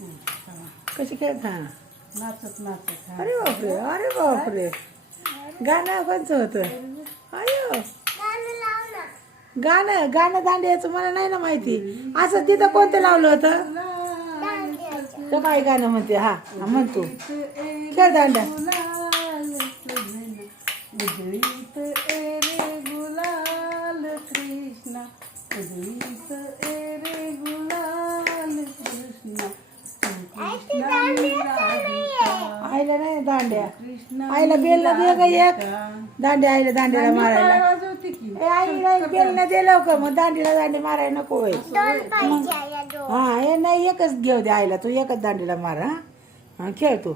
कशी खेळत हा नाचत नाचत. अरे बापरे अरे बापरे गाणं कोणचं होतं अयो गाणं गाणं दांडियाचं मला नाही ना माहिती असं तिथं कोणतं लावलं होतं तर काय गाणं म्हणते हा म्हणतो खेळ दांड्या उधळीत एरे गुलाल कृष्णा उधळीत एरे गुलाल कृष्णा आईला नाही दांड्या आईला बेलला दे का एक दांड्या आईला दांड्याला मारायला ए आईला बेलला दे लवकर मग दांडीला दांडी मारायला नको होय हा हे नाही एकच घेऊ दे आईला तू एकच दांडीला मार हा खेळ तू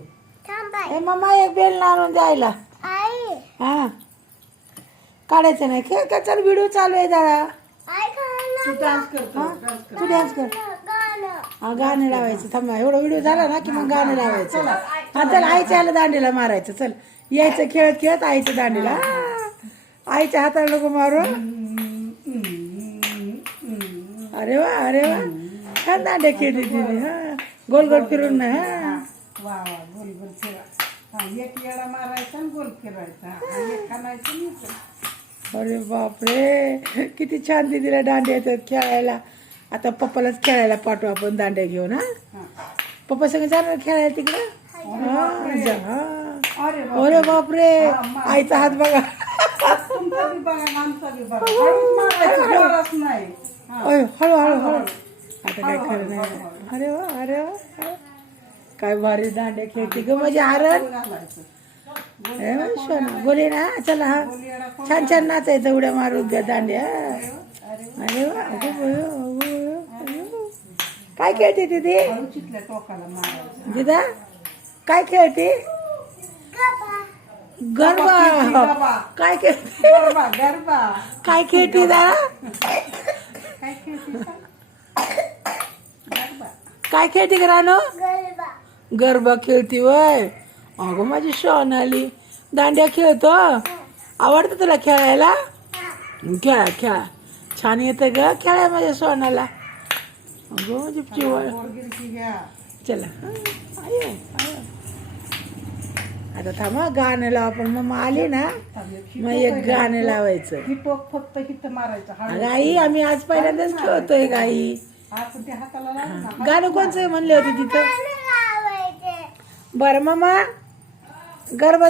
ए मम्मा एक बेल आणून दे आईला हा काढायचं नाही खेळ का चल व्हिडिओ चालू आहे जरा तू डान्स कर हा गाणं लावायचं थांबा एवढा व्हिडिओ झाला ना की मग गाणं लावायचं हा चल आईच्या आईला दांडीला मारायचं चल यायचं खेळत खेळत आईच्या दांडीला आईच्या हाताला नको मारू अरे वा हा दांड्या खेळते तिने हा गोल गोल फिरून ना हा वा वा गोल गोल फिरा हा एक येडा मारायचा आणि गोल फिरायचा एक खाणायचं. अरे बापरे किती छान दिदीला दांड्या येतात खेळायला आता पप्पालाच खेळायला पाठवू आपण दांड्या घेऊन हा पप्पा संग जाणार खेळायला तिकडं अरे बापरे आईचा हात बघा हळू हळू हळू आता काय खरं नाही अरे वा काय भारी दांड्या खेळते ग माझी हरण बोले ना चला हा छान छान नाचायचं उड्या मारून द्या दांड्या अरे वा काय खेळते तिथे दिदा काय खेळते गरबा काय खेळते काय खेळते दादा काय खेळते का रानो गरबा खेळती वय अगं माझी शॉन आली दांड्या खेळतो आवडतं तुला खेळायला खेळा खेळा छान येतं ग खेळाय माझ्या सोनाला अगं माझी चिवळ चला आता थांबा गाणं लाव पण मग आली ना मग एक गाणं लावायचं फक्त हित मारायचं अगं आई आम्ही आज पहिल्यांदाच खेळतोय गाई गाणं कोणचं म्हणले होते तिथं बरं मामा गरबा